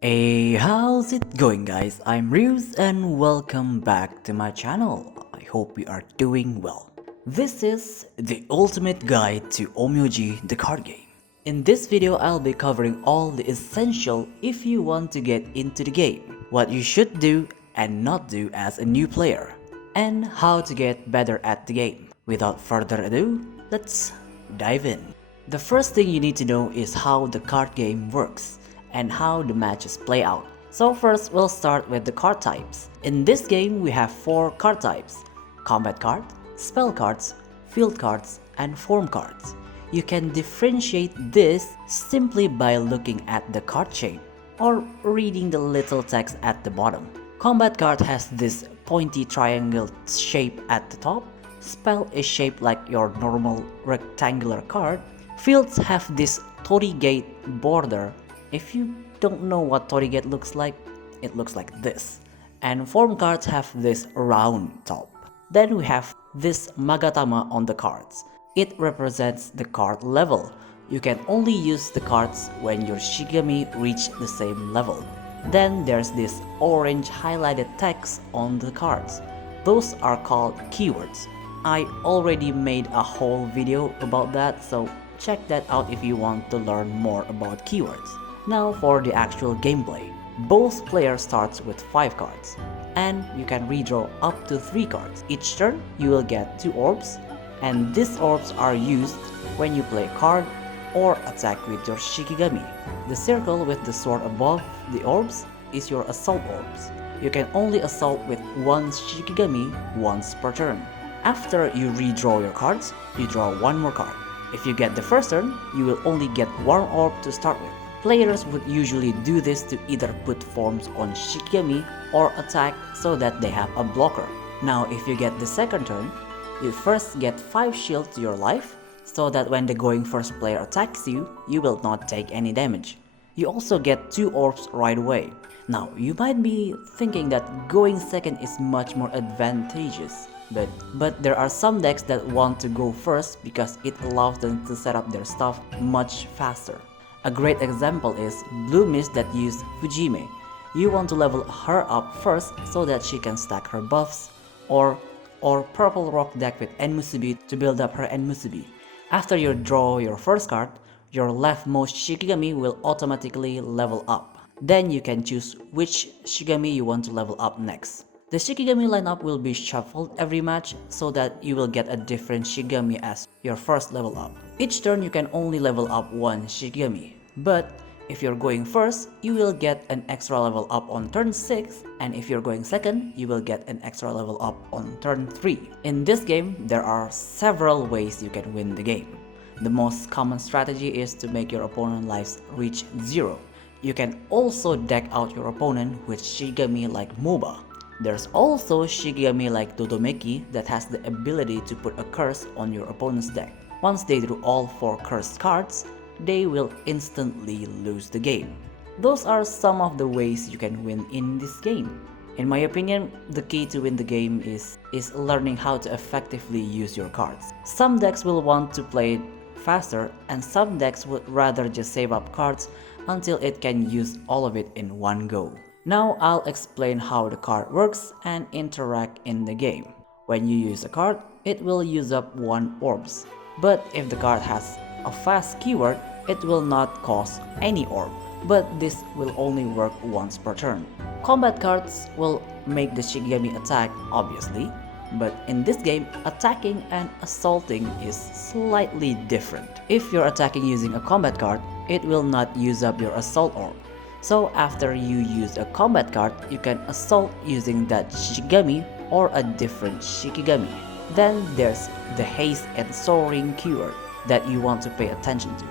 Hey, how's it going guys? I'm Ryus and welcome back to my channel. I hope you are doing well. This is the ultimate guide to Onmyoji the card game. In this video, I'll be covering all the essential if you want to get into the game, what you should do and not do as a new player, and how to get better at the game. Without further ado, let's dive in. The first thing you need to know is how the card game works and how the matches play out. So first, we'll start with the card types. In this game, we have 4 card types: combat card, spell cards, field cards, and form cards. You can differentiate this simply by looking at the card shape or reading the little text at the bottom. Combat card has this pointy triangle shape at the top. Spell is shaped like your normal rectangular card. Fields have this torii-gate border. If you don't know what torii-gate looks like, it looks like this. And form cards have this round top. Then we have this magatama on the cards. It represents the card level. You can only use the cards when your Shikigami reach the same level. Then there's this orange highlighted text on the cards. Those are called keywords. I already made a whole video about that, so check that out if you want to learn more about keywords. Now for the actual gameplay. Both players starts with 5 cards, and you can redraw up to 3 cards. Each turn you will get 2 orbs, and these orbs are used when you play a card or attack with your Shikigami. The circle with the sword above the orbs is your assault orbs. You can only assault with one Shikigami once per turn. After you redraw your cards, you draw one more card. If you get the first turn, you will only get 1 orb to start with. Players would usually do this to either put forms on Shikigami or attack so that they have a blocker. Now if you get the second turn, you first get 5 shield to your life, so that when the going first player attacks you, you will not take any damage. You also get 2 orbs right away. Now you might be thinking that going second is much more advantageous, but there are some decks that want to go first because it allows them to set up their stuff much faster. A great example is Blue Mist that used Fujime. You want to level her up first so that she can stack her buffs, or Purple Rock deck with Enmusubi to build up her Enmusubi. After you draw your first card, your leftmost Shikigami will automatically level up. Then you can choose which Shikigami you want to level up next. The Shikigami lineup will be shuffled every match so that you will get a different Shikigami as your first level up. Each turn you can only level up one Shikigami, but if you're going first, you will get an extra level up on turn 6, and if you're going second, you will get an extra level up on turn 3. In this game, there are several ways you can win the game. The most common strategy is to make your opponent's lives reach 0. You can also deck out your opponent with Shikigami like MOBA. There's also Shikigami like Dodomeki that has the ability to put a curse on your opponent's deck. Once they drew all 4 cursed cards, they will instantly lose the game. Those are some of the ways you can win in this game. In my opinion, the key to win the game is learning how to effectively use your cards. Some decks will want to play it faster, and some decks would rather just save up cards until it can use all of it in one go. Now I'll explain how the card works and interact in the game. When you use a card, it will use up 1 orbs. But if the card has a fast keyword, it will not cost any orb. But this will only work once per turn. Combat cards will make the Shikigami attack, obviously. But in this game, attacking and assaulting is slightly different. If you're attacking using a combat card, it will not use up your assault orb. So after you use a combat card, you can assault using that Shikigami or a different Shikigami. Then there's the haste and soaring keyword that you want to pay attention to.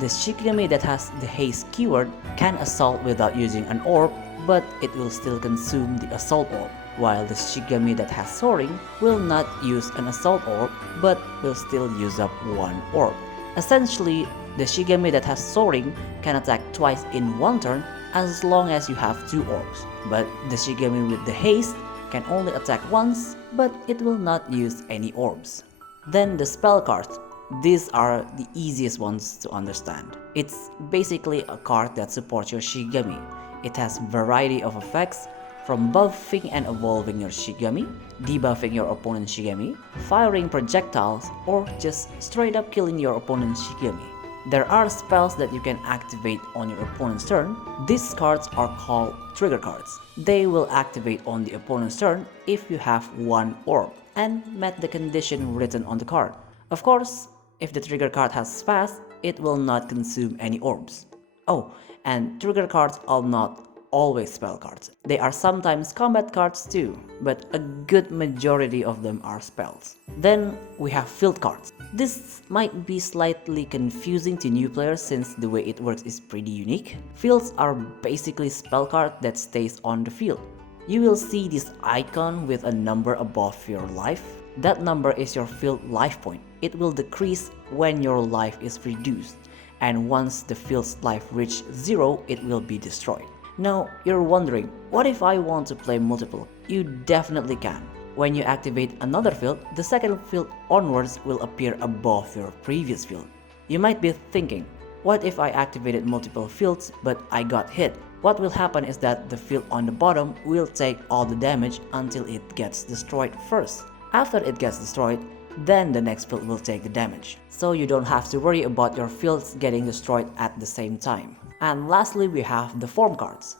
The Shikigami that has the haste keyword can assault without using an orb, but it will still consume the assault orb, while the Shikigami that has soaring will not use an assault orb, but will still use up 1 orb. Essentially, the Shikigami that has soaring can attack twice in 1 turn as long as you have 2 orbs, but the Shikigami with the haste can only attack once, but it will not use any orbs. Then the spell cards. these are the easiest ones to understand. It's basically a card that supports your Shigami. It has variety of effects, from buffing and evolving your Shigami, debuffing your opponent's Shigami, firing projectiles, or just straight up killing your opponent's Shigami. There are spells that you can activate on your opponent's turn. These cards are called trigger cards. They will activate on the opponent's turn if you have one orb and met the condition written on the card. Of course, if the trigger card has fast, it will not consume any orbs. Oh, and trigger cards are not always spell cards. They are sometimes combat cards too, but a good majority of them are spells. Then we have field cards. This might be slightly confusing to new players since the way it works is pretty unique. Fields are basically spell card that stays on the field. You will see this icon with a number above your life. That number is your field life point. It will decrease when your life is reduced, and once the field's life reaches 0, it will be destroyed. Now, you're wondering, what if I want to play multiple? You definitely can. When you activate another field, the second field onwards will appear above your previous field. You might be thinking, what if I activated multiple fields but I got hit? What will happen is that the field on the bottom will take all the damage until it gets destroyed first. After it gets destroyed, then the next field will take the damage. So you don't have to worry about your fields getting destroyed at the same time. And lastly, we have the form cards.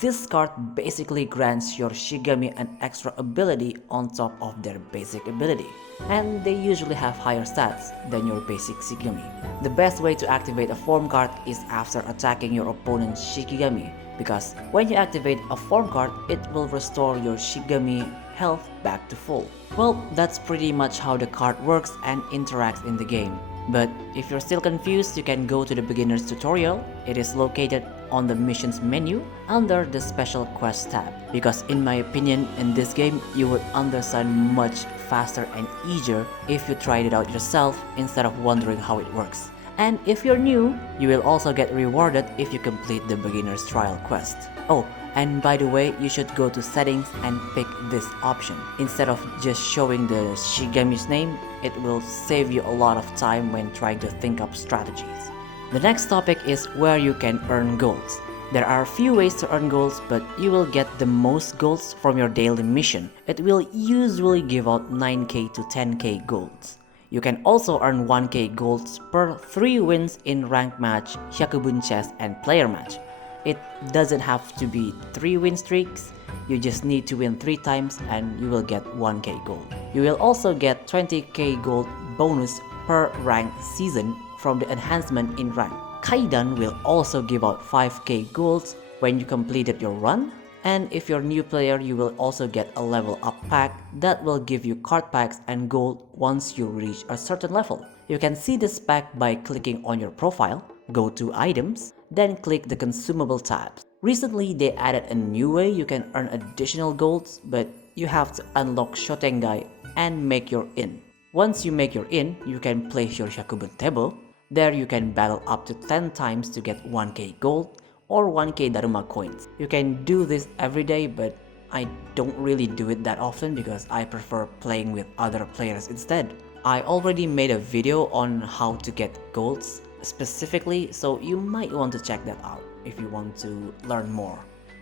This card basically grants your Shigami an extra ability on top of their basic ability, and they usually have higher stats than your basic Shigami. The best way to activate a form card is after attacking your opponent's Shikigami, because when you activate a form card, it will restore your Shigami health back to full. Well, that's pretty much how the card works and interacts in the game. But if you're still confused, you can go to the beginner's tutorial. It is located on the missions menu under the special quest tab. Because in my opinion, in this game, you would understand much faster and easier if you tried it out yourself instead of wondering how it works. And if you're new, you will also get rewarded if you complete the beginner's trial quest. Oh, and by the way, you should go to settings and pick this option. Instead of just showing the Shigami's name, it will save you a lot of time when trying to think up strategies. The next topic is where you can earn golds. There are a few ways to earn golds, but you will get the most golds from your daily mission. It will usually give out 9k to 10k golds. You can also earn 1k golds per 3 wins in rank match, Yakubunches, and player match. It doesn't have to be 3 win streaks, you just need to win 3 times and you will get 1k gold. You will also get 20k gold bonus per rank season from the enhancement in rank. Kaidan will also give out 5k golds when you completed your run, and if you're a new player, you will also get a level up pack that will give you card packs and gold once you reach a certain level. You can see this pack by clicking on your profile, go to items, then click the consumable tabs. Recently, they added a new way you can earn additional golds, but you have to unlock Shotengai and make your inn. Once you make your inn, you can place your Yakubun table. There you can battle up to 10 times to get 1k gold or 1k Daruma coins. You can do this every day, but I don't really do it that often because I prefer playing with other players instead. I already made a video on how to get golds specifically, so you might want to check that out if you want to learn more.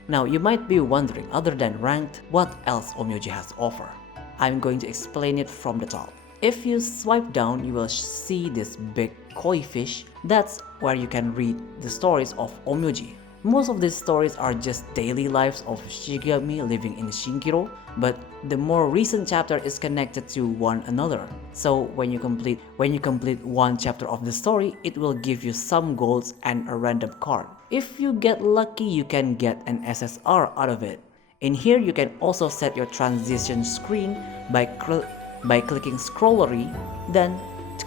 Now you might be wondering, other than ranked, what else Onmyoji has to offer? I'm going to explain it from the top. If you swipe down, you will see this big koi fish. That's where you can read the stories of Onmyoji. Most of these stories are just daily lives of Shigami living in Shinkiro, but the more recent chapter is connected to one another. So when you complete one chapter of the story, it will give you some golds and a random card. If you get lucky, you can get an SSR out of it. In here, you can also set your transition screen by clicking scrollery, then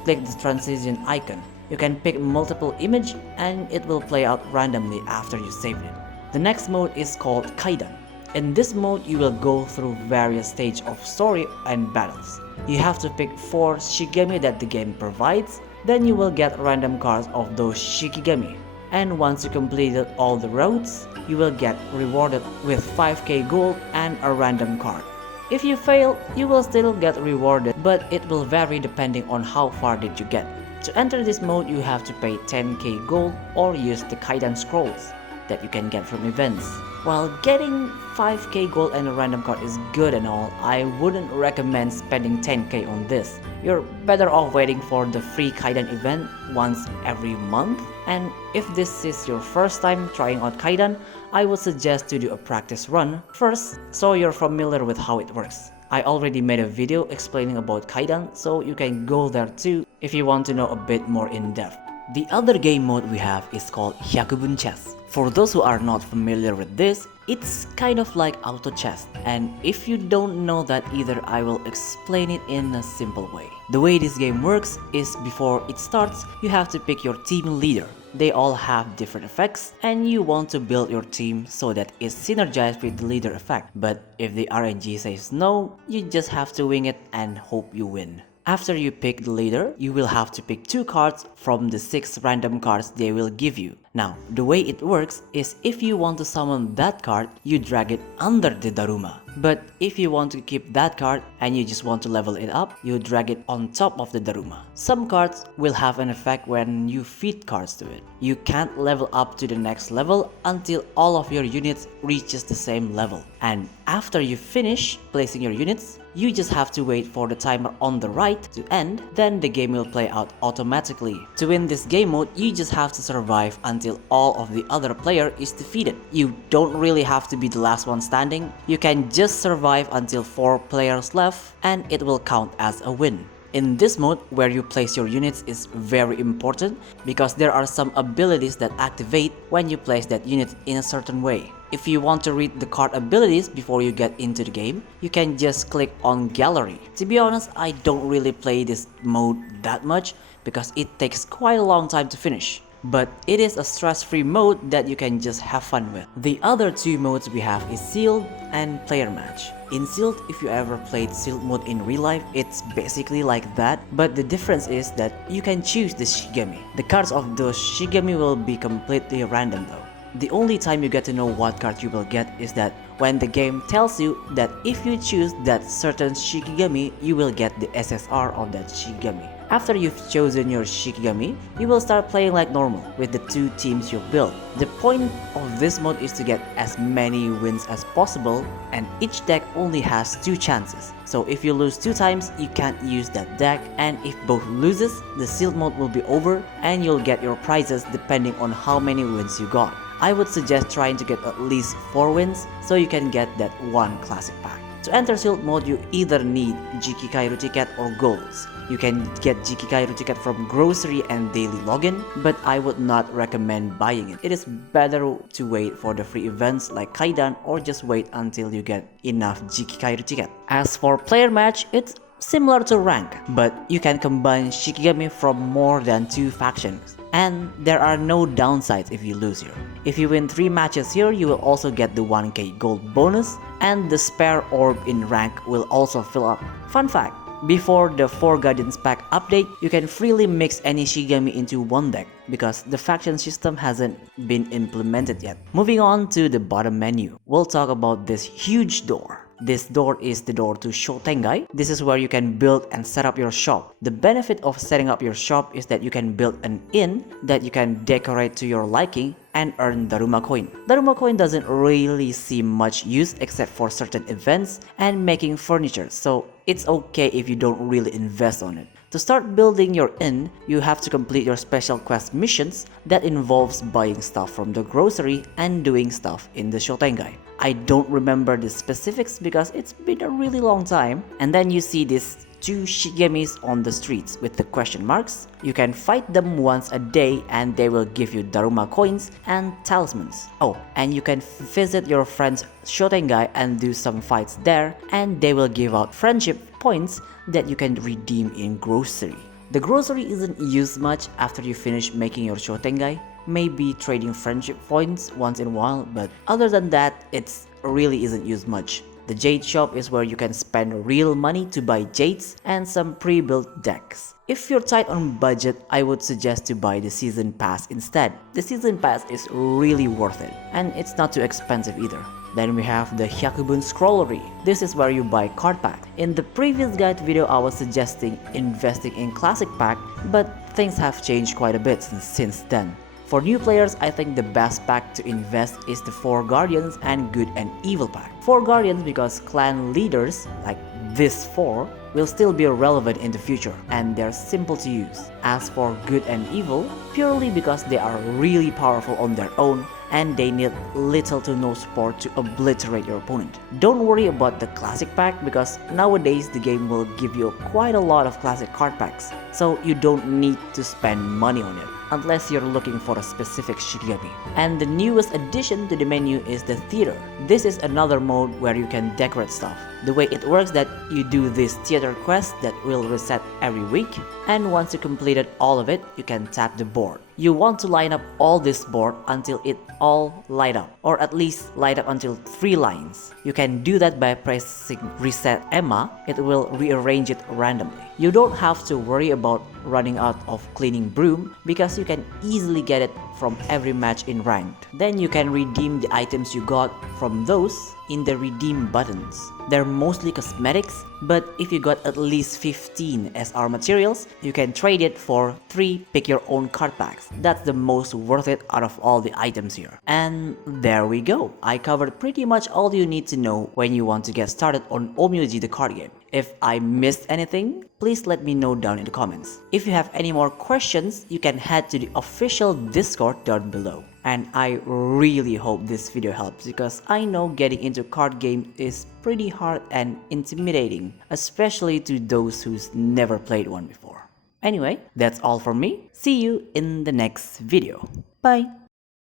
click the transition icon. You can pick multiple images and it will play out randomly after you saved it. The next mode is called Kaidan. In this mode, you will go through various stages of story and battles. You have to pick 4 Shigami that the game provides, then you will get random cards of those Shikigami. And once you completed all the routes, you will get rewarded with 5k gold and a random card. If you fail, you will still get rewarded, but it will vary depending on how far did you get. To enter this mode, you have to pay 10k gold or use the Kaidan scrolls that you can get from events. While getting 5k gold and a random card is good and all, I wouldn't recommend spending 10k on this. You're better off waiting for the free Kaidan event once every month. And if this is your first time trying out Kaidan, I would suggest to do a practice run first so you're familiar with how it works. I already made a video explaining about Kaidan, so you can go there too if you want to know a bit more in depth. The other game mode we have is called Yakubunches. For those who are not familiar with this, it's kind of like auto chess, and if you don't know that either, I will explain it in a simple way. The way this game works is before it starts, you have to pick your team leader. They all have different effects, and you want to build your team so that it's synergized with the leader effect. But if the RNG says no, you just have to wing it and hope you win. After you pick the leader, you will have to pick 2 cards from the 6 random cards they will give you. Now, the way it works is if you want to summon that card, you drag it under the Daruma. But if you want to keep that card and you just want to level it up, you drag it on top of the Daruma. Some cards will have an effect when you feed cards to it. You can't level up to the next level until all of your units reaches the same level. And after you finish placing your units, you just have to wait for the timer on the right to end, then the game will play out automatically. To win this game mode, you just have to survive until all of the other player is defeated. You don't really have to be the last one standing, you can just survive until 4 players left and it will count as a win. In this mode, where you place your units is very important because there are some abilities that activate when you place that unit in a certain way. If you want to read the card abilities before you get into the game, you can just click on gallery. To be honest, I don't really play this mode that much because it takes quite a long time to finish. But it is a stress-free mode that you can just have fun with. The other 2 modes we have is sealed and player match. In sealed, if you ever played sealed mode in real life, it's basically like that, but the difference is that you can choose the Shigami. The cards of those Shigami will be completely random though. The only time you get to know what card you will get is that when the game tells you that if you choose that certain Shikigami, you will get the SSR of that Shikigami. After you've chosen your Shikigami, you will start playing like normal with the 2 teams you've built. The point of this mode is to get as many wins as possible, and each deck only has 2 chances. So if you lose 2 times, you can't use that deck, and if both loses, the sealed mode will be over and you'll get your prizes depending on how many wins you got. I would suggest trying to get at least 4 wins so you can get that 1 classic pack. To enter sealed mode, you either need Jiki Kairu ticket or golds. You can get Jiki Kairu ticket from grocery and daily login, but I would not recommend buying it. It is better to wait for the free events like Kaidan or just wait until you get enough Jiki Kairu ticket. As for player match, it's similar to rank, but you can combine Shikigami from more than 2 factions. And there are no downsides if you lose here. If you win 3 matches here, you will also get the 1k gold bonus, and the spare orb in rank will also fill up. Fun fact, before the 4 Guardians pack update, you can freely mix any Shigami into one deck because the faction system hasn't been implemented yet. Moving on to the bottom menu, we'll talk about this huge door. This door is the door to Shotengai. This is where you can build and set up your shop. The benefit of setting up your shop is that you can build an inn that you can decorate to your liking and earn Daruma coin. Daruma coin doesn't really see much use except for certain events and making furniture, so it's okay if you don't really invest on it. To start building your inn, you have to complete your special quest missions that involves buying stuff from the grocery and doing stuff in the Shotengai. I don't remember the specifics because it's been a really long time. And then you see these 2 Shigamis on the streets with the question marks. You can fight them once a day and they will give you Daruma coins and talismans. Oh, and you can visit your friend's Shotengai and do some fights there, and they will give out friendship points that you can redeem in grocery. The grocery isn't used much after you finish making your Shotengai. Maybe trading friendship points once in a while, but other than that, it really isn't used much. The Jade shop is where you can spend real money to buy jades and some pre-built decks. If you're tight on budget, I would suggest to buy the season pass instead. The season pass is really worth it, and it's not too expensive either. Then we have the Yakubun Scrollery. This is where you buy card packs. In the previous guide video, I was suggesting investing in classic pack, but things have changed quite a bit since then. For new players, I think the best pack to invest is the 4 Guardians and Good and Evil pack. 4 Guardians because clan leaders, like this 4, will still be relevant in the future, and they're simple to use. As for Good and Evil, purely because they are really powerful on their own, and they need little to no support to obliterate your opponent. Don't worry about the classic pack because nowadays the game will give you quite a lot of classic card packs, so you don't need to spend money on it unless you're looking for a specific Shigami. And the newest addition to the menu is the theater. This is another mode where you can decorate stuff. The way it works that you do this theater quest that will reset every week, and once you completed all of it, you can tap the board. You want to line up all this board until it all light up, or at least light up until 3 lines. You can do that by pressing reset Emma, it will rearrange it randomly. You don't have to worry about running out of cleaning broom because you can easily get it from every match in ranked. Then you can redeem the items you got from those in the redeem buttons. They're mostly cosmetics, but if you got at least 15 SR materials, you can trade it for 3 pick your own card packs. That's the most worth it out of all the items here. And there we go. I covered pretty much all you need to know when you want to get started on Onmyoji the card game. If I missed anything, please let me know down in the comments. If you have any more questions, you can head to the official Discord down below. And I really hope this video helps because I know getting into card game is pretty hard and intimidating, especially to those who's never played one before. Anyway, that's all from me. See you in the next video. Bye!